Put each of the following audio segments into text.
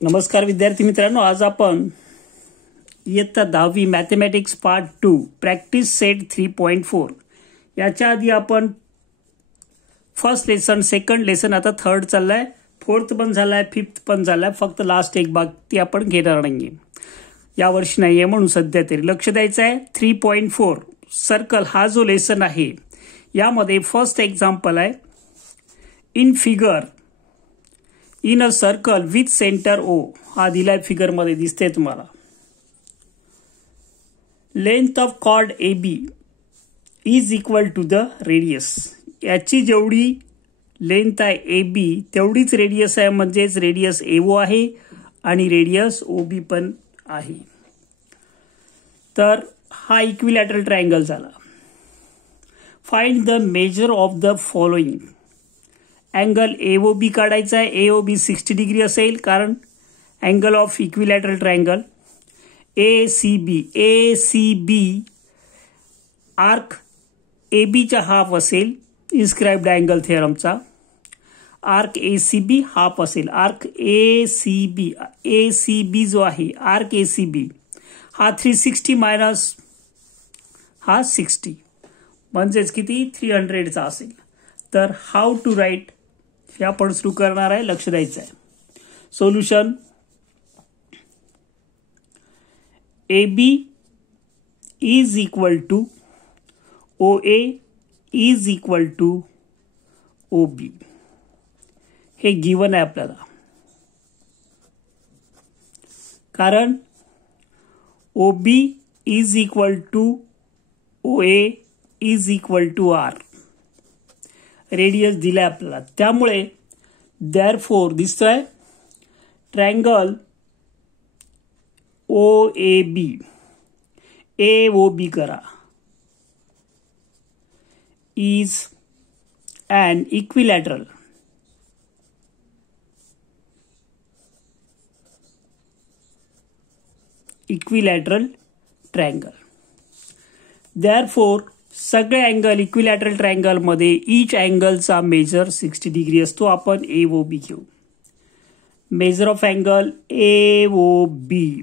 नमस्कार विद्यार्थी मित्रांनो, आज आपण इयत्ता 10वी मॅथमॅटिक्स पार्ट 2 प्रॅक्टिस सेट 3.4 याच्या आधी आपण फर्स्ट लेसन, सेकंड लेसन, आता थर्ड चाललाय, फोर्थ पण झालाय, फिफ्थ पण झालाय. फक्त लास्ट एक भाग ती आपण घेणार नाहीये, यावर्षी नाहीये म्हणून सध्या तरी लक्ष द्यायचं आहे. 3.4 सर्कल हा जो लेसन आहे यामध्ये फर्स्ट एक्झाम्पल आहे. In figure in a circle with centre O हा दिलाय, फिगर मध्ये दिसते तुम्हाला. Length of chord A B is equal to the radius. याची जेवढी लेंथ आहे ए बी तेवढीच रेडियस आहे, म्हणजेच रेडियस एओ आहे आणि रेडियस ओ बी पण आहे. तर हा इक्विलॅटरल ट्रायंगल झाला. Find the measure of the following. Angle AOB काढायचा आहे. एओबी 60 डिग्री असेल, कारण angle of equilateral triangle. ACB arc एबीचा हाफ असेल, इन्स्क्राइब्ड अँगल थेरमचा. आर्क एसीबी हाफ असेल. आर्क एसीबी जो आहे, आर्क एसीबी हा 360 मायनस हा 60 म्हणजेच किती 300चा असेल. तर हाऊ टू राईट हे आपण सुरू करणार आहे, लक्ष द्यायचं आहे. Solution. A B is equal to O A is equal to O B. हे गिवन आहे आपल्याला, कारण O B is equal to O A is equal to R. Radius दिलाय आपल्याला, त्यामुळे देअरफॉर दिसतोय ट्रायंगल ओ ए बी. ए ओ बी करा. Is an equilateral triangle. Therefore सगळे अँगल इक्विलॅटरल ट्रायंगल मध्ये इच अँगलचा मेजर 60 डिग्री असतो. आपण ए ओ बी घेऊ. Measure of angle A O B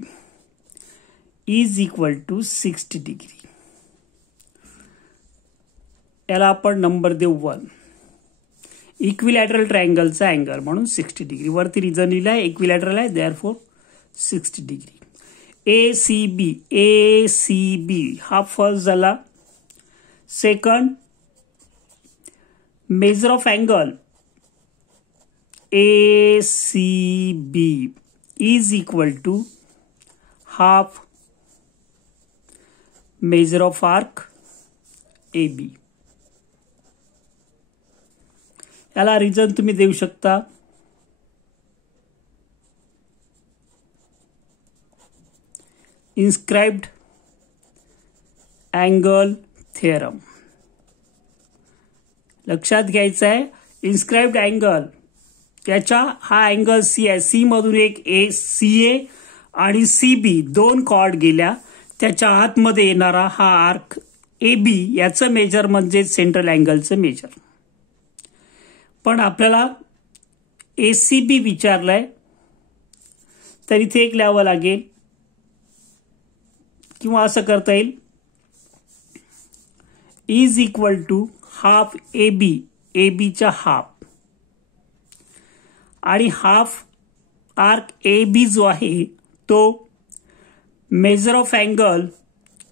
is equal to 60 degree. याला आपण नंबर देऊ 1. इक्विलॅटरल ट्रायंगलचा अँगल म्हणून 60 डिग्री. वरती रिझन लिहिलाय, इक्विलॅटरल आहे, देअरफॉर 60 डिग्री. एसीबी हा फर्स्ट झाला. Second, measure of angle A C B is equal to half measure of arc A B. याला रिझन तुम्ही देऊ शकता. Inscribed angle theorem. लक्षात घ्यायचं आहे, इन्स्क्राइब्ड अँगल त्याच्या हा अँगल सी आहे. सी मधून एक ए सी ए आणि सी बी दोन कॉर्ड गेल्या, त्याच्या आतमध्ये येणारा हा आर्क ए बी याचं मेजर म्हणजे सेंट्रल अँगलचं मेजर. पण आपल्याला एसीबी विचारलंय, तर इथे एक लिहावं लागेल, किंवा असं करता येईल, is equal to half A B, A बीचा हाफ, आणि हाफ आर्क ए बी जो आहे तो measure of angle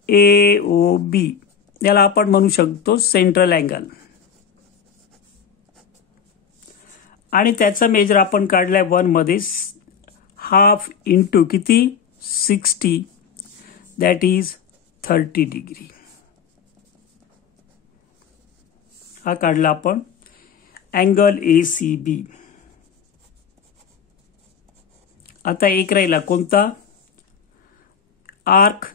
A O B. याला आपण म्हणू शकतो सेंट्रल अँगल. आणि त्याचा मेजर आपण काढलाय 1 मध्ये, हाफ इंटू किती 60, दॅट इज 30 डिग्री. हा काढला आपण अँगल एसीबी. आता एक राहिला कोणता, arc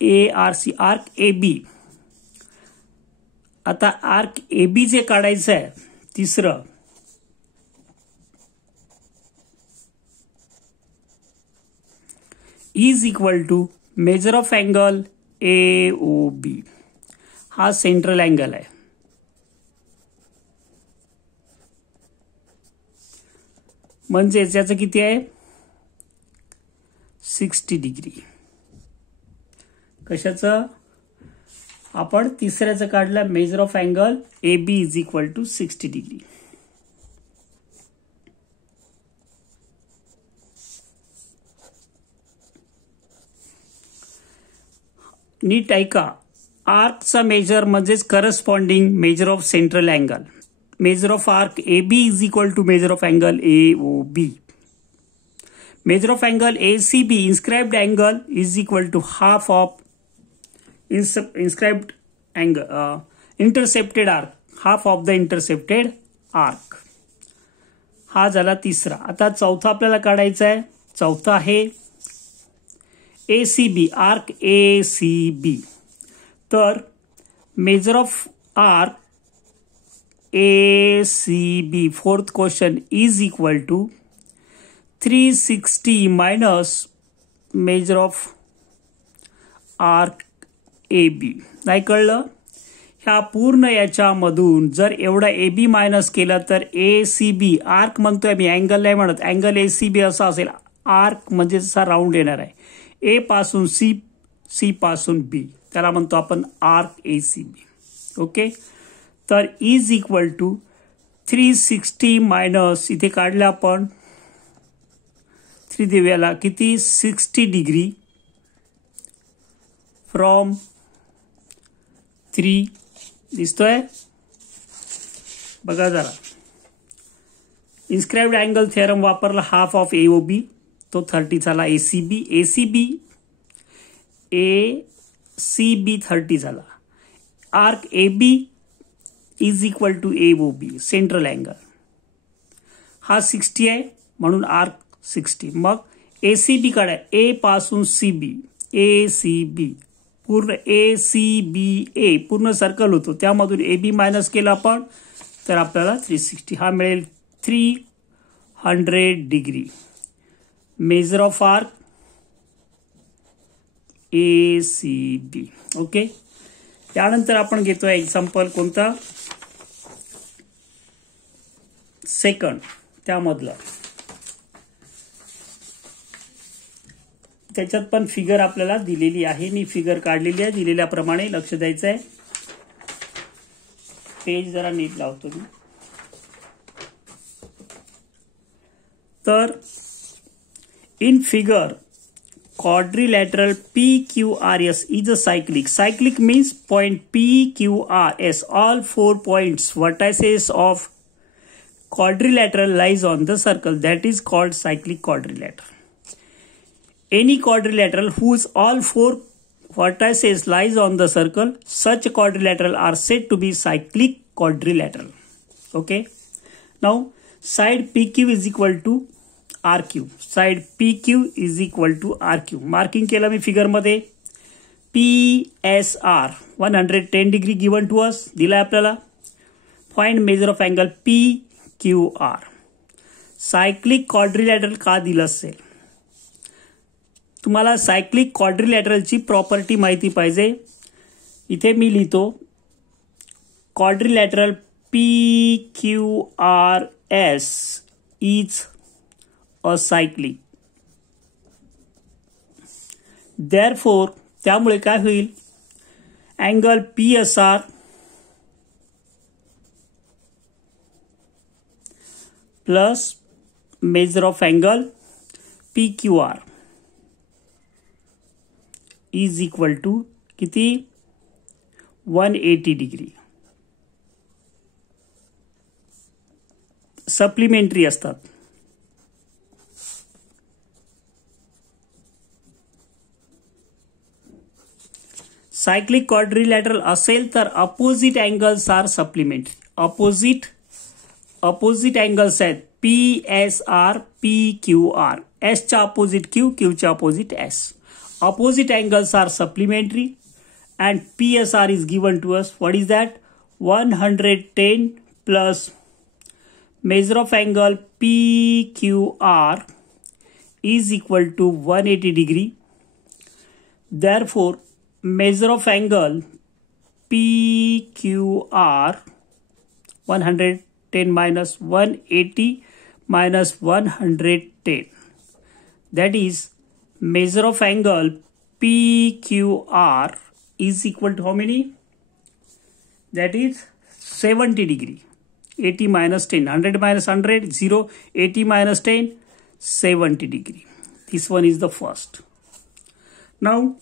ARC, arc A B. आता आर्क ए बी जे काढायचं आहे तिसरं, is equal to measure of angle A O B. हा सेंट्रल अँगल आहे. म्हणजेच याचं किती आहे 60 डिग्री. कशाचं आपण तिसऱ्याचं काढलं measure of angle AB is equal to 60 degree. नीट ऐका, आर्कचा मेजर म्हणजेच corresponding measure of central angle. Measure of arc AB is equal to measure of angle AOB. Measure of angle ACB, inscribed angle is equal to half of inscribed angle, intercepted arc, half of the intercepted arc. हा झाला तिसरा. आता चौथा आपल्याला काढायचा आहे. चौथा आहे ACB, आर्क ACB. तर measure of arc ACB, fourth question, is equal to 360 minus measure of arc AB. नाही कळलं? ह्या पूर्ण याच्यामधून जर एवढा AB मायनस केला तर ACB, आर्क म्हणतोय मी, अँगल नाही म्हणत, अँगल ACB असा असेल. आर्क म्हणजे जसा राऊंड येणार आहे, A पासून C, C पासून B, त्याला म्हणतो आपण आर्क ACB. ओके, तर इज इक्वल टू 360 मायनस, इथे काढलं आपण 3 देऊयाला, किती 60 डिग्री फ्रॉम 3. दिसतोय बघा जरा. इन्स्क्राइब्ड अँगल थेरम वापरला, हाफ ऑफ AOB, तो 30 झाला. ACB, ACB 30 झाला. Arc AB is equal to AOB, central angle, हा 60 आहे म्हणून आर्क 60. मग ACB काढा, A पासून CB, ACB पूर्ण ACBA पूर्ण सर्कल होतो, त्यामधून AB मायनस केला आपण तर आपल्याला 360, हा मिळेल 300 degree. Measure of arc ACB. Okay, त्यानंतर आपण घेतोय एक्झाम्पल कोणता, सेकंड, त्यामधलं. त्याच्यात पण फिगर आपल्याला दिलेली आहे, मी फिगर काढलेली आहे, दिलेल्याप्रमाणे लक्ष द्यायचं आहे. पेज जरा नीट लावतो मी. तर in figure quadrilateral PQRS is a cyclic. Cyclic means point PQRS, all 4 points vertices of quadrilateral lies on the circle, that is called cyclic quadrilateral. Any quadrilateral whose all 4 vertices lies on the circle, such quadrilateral are said to be cyclic quadrilateral. Okay, now side PQ is equal to RQ. Side PQ is equal to RQ. Marking केलं मी figure मध्ये. PSR 110 degree given to us, दिलाय आपल्याला. Find measure of angle PQR. Cyclic quadrilateral का दिलं असेल, तुम्हाला cyclic क्वाड्रिलॅटरलची property माहिती पाहिजे. इथे मी लिहितो quadrilateral PQRS is a cyclic. Therefore त्यामुळे काय होईल, angle PSR plus measure of angle PQR is equal to किती 180 डिग्री. सप्लिमेंटरी असतात. सायक्लिक क्वाड्रिलॅटरल असेल तर opposite angles are supplementary. Opposite angles आहेत PSR PQR. S च्या अपोजिट Q, Q च्या opposite S. Opposite angles are supplementary and PSR is given to us. What is that? 110 plus measure of angle PQR is equal to 180 degree. Therefore, measure of angle PQR 110 minus 180 minus 110. That is, measure of angle PQR is equal to how many? That is 70 degree. 80 minus 10, 100 minus 100, 0, 80 minus 10, 70 degree. This one is the first. Now,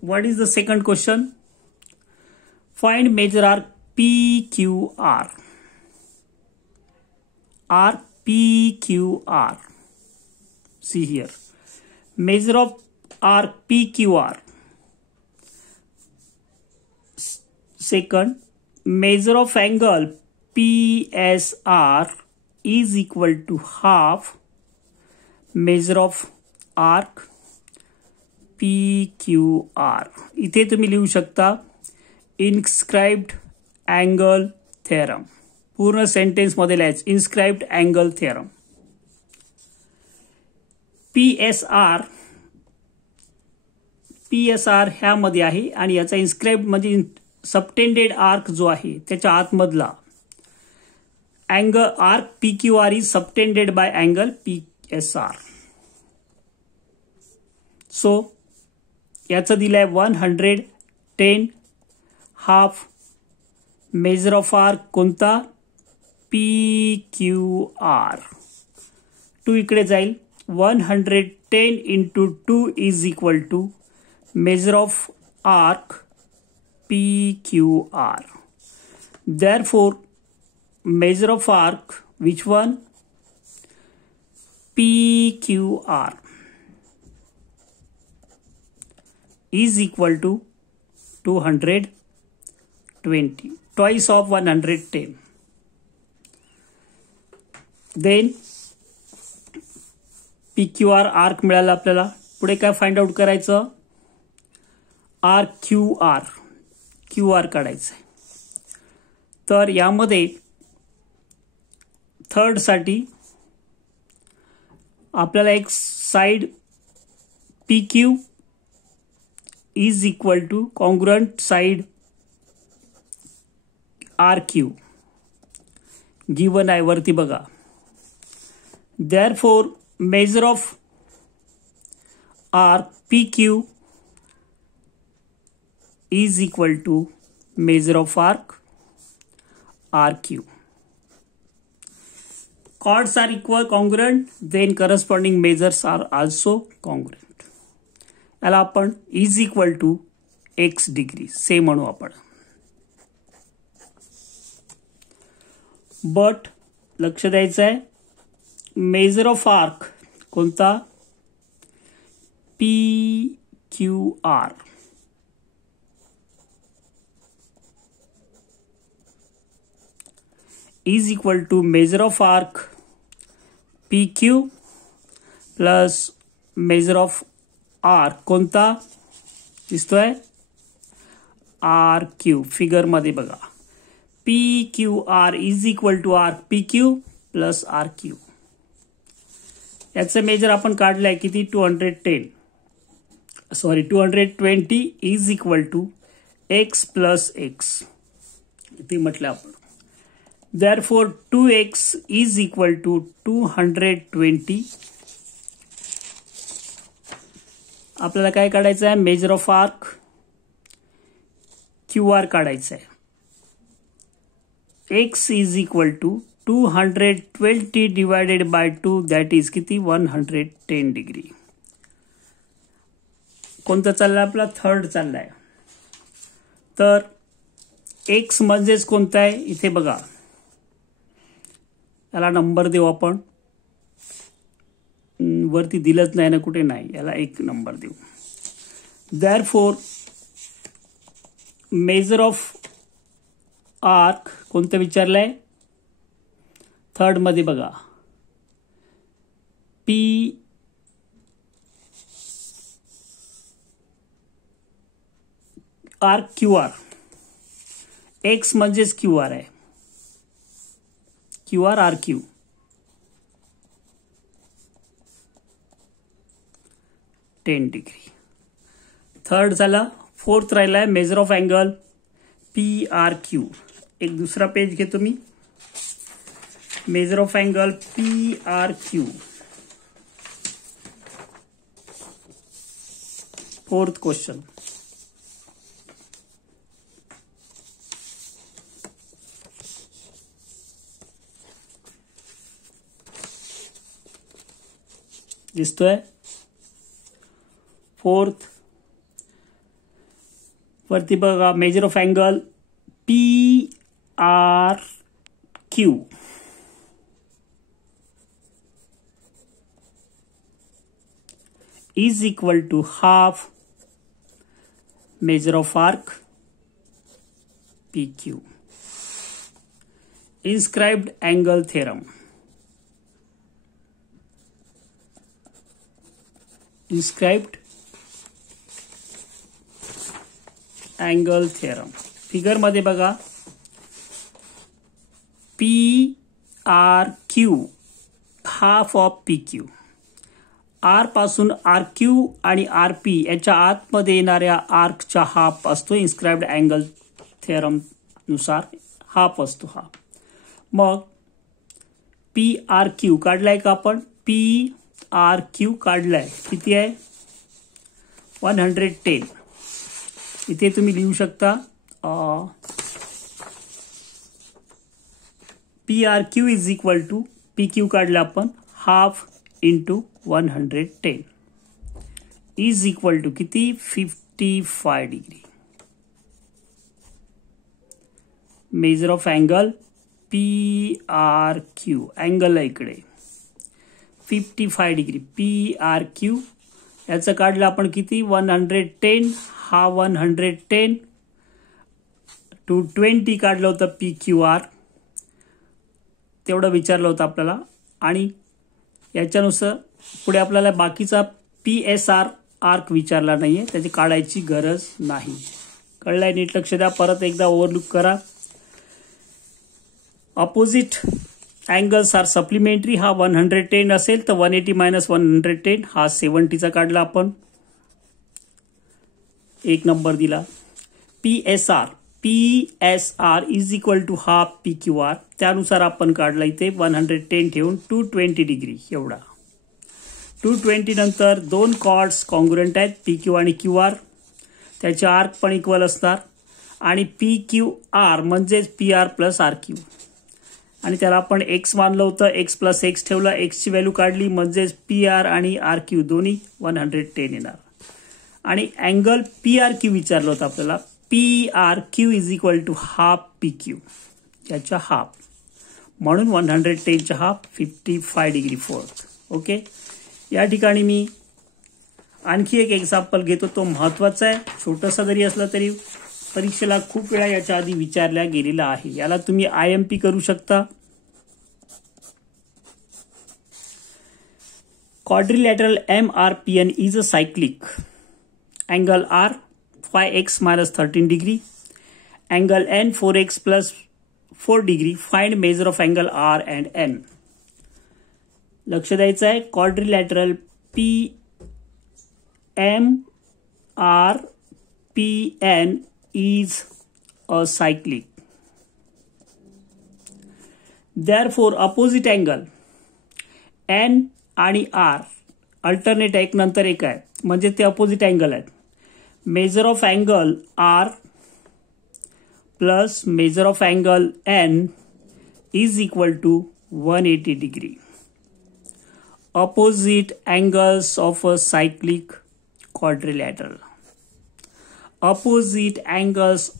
what is the second question? Find measure arc PQR. Arc PQR. See here. Measure of arc PQR. Second, measure of angle PSR is equal to half measure of arc PQR. इथे तुम्ही लिहू शकता inscribed angle theorem. पूर्ण sentence मध्ये लिहायचं inscribed angle theorem. PSR ह्यामध्ये आहे आणि याचा इन्स्क्राइब्ड म्हणजे सबटेंडेड आर्क जो आहे त्याच्या आतमधला angle arc PQR is subtended bye angle PSR. So याचं दिलंय 110 हाफ मेजर ऑफ आर्क कोणता PQR. 2 इकडे जाईल 110 into 2 is equal to measure of arc PQR. Therefore, measure of arc, which one? PQR is equal to 220, twice of 110. Then PQR arc मिळाला आपल्याला. पुढे काय find out करायचं? QR काढायचं आहे. तर यामध्ये थर्ड साठी आपल्याला एक side PQ is equal to congruent side RQ given आहे वरती बघा. Therefore, measure of arc PQ is equal to measure of arc RQ. Chords are equal congruent, then corresponding measures are also congruent. याला आपण is equal to x degree से म्हणू आपण. But लक्ष द्यायचं आहे मेजर ऑफ आर्क कोणता PQR. is equal to measure of arc PQ plus measure of arc कोणता दिसतोय RQ. फिगर मध्ये बघा PQR is equal to arc PQ plus RQ. याचं मेजर आपण काढलंय किती 220 is equal to x plus x ते म्हटलं आपण. Therefore 2x is equal to 220. आपल्याला काय काढायचं आहे मेजर ऑफ आर्क QR काढायचं आहे. x is equal to 220 divided by 2 that is किती 110 डिग्री. कोणतं चाललंय आपला थर्ड चाललाय. तर x म्हणजेच कोणता आहे इथे बघा. याला नंबर देऊ आपण. वरती दिलंच नाही ना कुठे नाही. याला एक नंबर देऊ. Therefore, मेजर ऑफ आर्क कोणतं विचारलंय थर्ड मध्ये बघा आर्क QR. x म्हणजेच QR आहे. QR RQ. डिग्री. थर्ड झाला. फोर्थ राहिलाय मेजर ऑफ अँगल PRQ. एक दुसरा पेज घेतो मी. Measure of angle PRQ. Fourth question. दिसतोय? फोर्थ वरती बघा, measure of angle PRQ is equal to half measure of arc PQ. Inscribed angle theorem. Inscribed angle theorem. Figure मध्ये बघा, PRQ half of PQ. आर पासून RQ आणि RP याच्या आतमध्ये येणाऱ्या आर्कचा हाफ असतो. इन्स्क्राइब्ड अँगल थेरम नुसार हाफ असतो हा. मग PRQ काढलाय का आपण? PRQ काढलाय. किती आहे? 110. इथे तुम्ही लिहू शकता PRQ is equal to PQ काढला आपण half into 110 is equal to किती? 55 degree. Measure of angle PRQ angle आहे इकडे 55 डिग्री. PRQ याचं काढलं आपण किती? 110. हा 110 220 काढलं होतं PQR, तेवढं विचारलं होतं आपल्याला. आणि याच्यानुसार पुढे आपल्याला बाकीचा PSR आर्क विचारला नाहीये, त्याची काढायची गरज नाही. कळलंय? नीट लक्ष द्या. परत एकदा ओव्हरलुक करा. Opposite angles are supplementary. हा 110 असेल तर 180 मायनस 110 हा 70चा काढला आपण, एक नंबर दिला. PSR is equal to half PQR, त्यानुसार आपण काढला इथे 110 ठेवून 220 डिग्री एवढा. 220 नंतर दोन कॉर्ड्स कॉन्ग्रुएंट आहेत PQ आणि QR, त्याचे आर्क पण इक्वल असणार. आणि PQR म्हणजेच PR प्लस RQ, आणि त्याला आपण X मानलं होतं. X प्लस X ठेवला, X ची व्हॅल्यू काढली म्हणजेच PR आणि RQ दोन्ही 110 येणार. आणि अँगल PRQ विचारलं होतं आपल्याला. PRQ is equal to half PQ, याच्या हाफ, म्हणून 110च्या हाफ 55 डिग्री फोर्थ. ओके. या ठिकाणी मी आणखी एक एक्झाम्पल घेतो, तो महत्वाचा आहे. छोटासा जरी असला तरी परीक्षेला खूप वेळा याच्या आधी विचारल्या गेलेला आहे. याला तुम्ही IMP करू शकता. Quadrilateral MRPN is a cyclic. Angle R 5x minus 13 degree. Angle N 4x plus 4 degree. Find measure of angle R and N. लक्ष द्यायचं आहे. Quadrilateral MRPN is a cyclic. Therefore, opposite angle N आणि R alternate एक नंतर एक आहे, म्हणजे ते अपोजिट अँगल आहेत. Measure of angle R plus measure of angle N is equal to 180 degree. Opposite angles of a cyclic quadrilateral. Opposite angles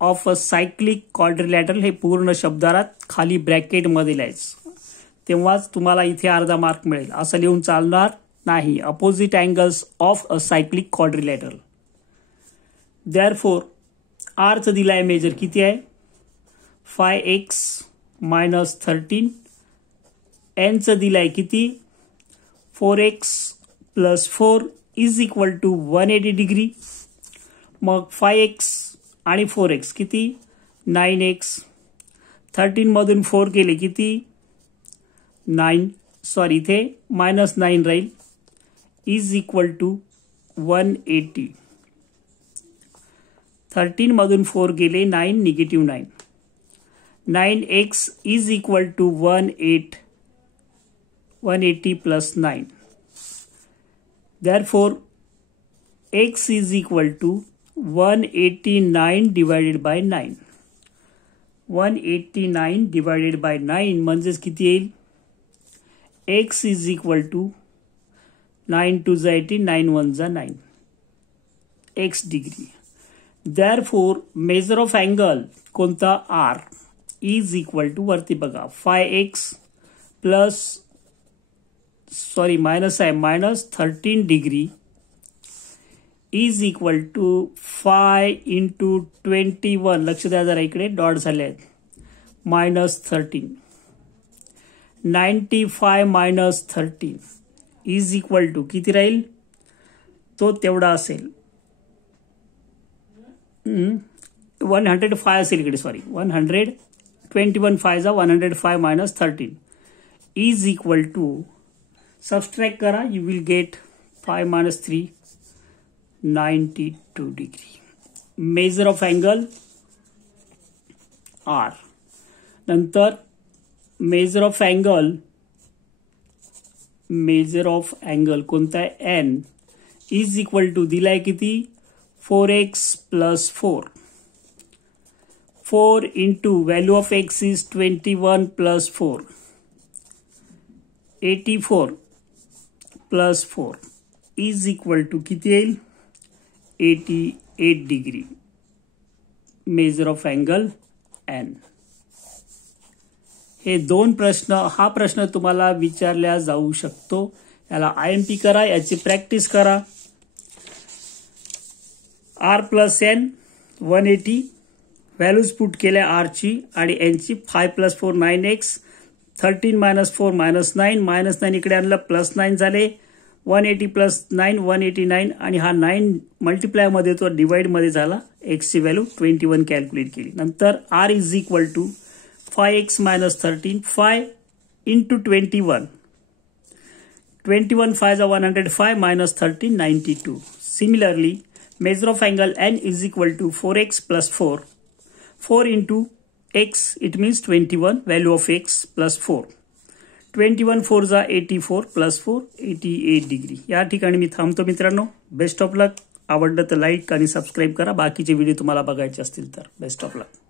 of a cyclic quadrilateral हे पूर्ण शब्दात खाली ब्रॅकेटमध्ये लिहायचं, तेव्हाच तुम्हाला इथे अर्धा मार्क मिळेल. असं लिहून चालणार नाही. Opposite angles of a cyclic quadrilateral. Therefore आरचं दिलाय मेजर किती आहे? 5x minus 13. एनचं दिलाय किती? 4x plus 4 is equal to 180 degree. मग 5x आणि 4x किती? 9x. 13 मधून 4 गेले किती? 9. सॉरी, इथे -9 राहील. Is equal to 180. 13 मधून 4 गेले 9, -9. 9x is equal to 180 plus 9. Therefore, x is equal to 189 divided by 9. 189 divided by 9 म्हणजेच किती येईल? x is equal to 9 2 जा 80, 9 1 जा 9 x degree. Therefore, measure of angle कोणता r is equal to वरती बघा 5x plus minus आहे minus 13 degree is equal to 5 into 21 लक्ष द्या जरा इकडे डॉट झाले आहेत minus 13. 95 minus 13 is equal to किती राहील? तो तेवढा असेल 105 असेल इकडे 121 5 जा 105 minus 13 is equal to subtract करा you will get 5 minus 3 92 degree. Measure of angle R. नंतर measure of angle कोणता आहे N is equal to दिलाय किती 4x plus 4. 4 into value of x is 21 plus 4. 84 plus 4 is equal to किती येईल 88 degree. Measure of angle N. हे दोन प्रश्न हा प्रश्न तुम्हाला विचारला जाऊ शकतो. याला IMP करा, याची प्रॅक्टिस करा. R plus N 180 values put केल्या R ची आणि N ची 5 plus 4 9x 13 minus 4 minus 9 minus 9 इकडे आणलं plus 9 झाले 180 plus 9 189 आणि हा 9 मल्टिप्लाय मध्ये तो डिवाइड मध्ये झाला x ची व्हॅल्यू 21 कॅल्क्युलेट केली. नंतर R is equal to 5x minus 13 5 into 21 5 is 105 minus 13 92. Similarly, measure of angle N is equal to 4x plus 4 into x it means 21 value of x plus 4 21 4 is 84 plus 4 88 degree. या ठिकाणी मी थांबतो मित्रांनो. Best of लक. आवडलं तर like आणि subscribe करा. बाकीचे video तुम्हाला बघायचे असतील तर बेस्ट ऑफ लक.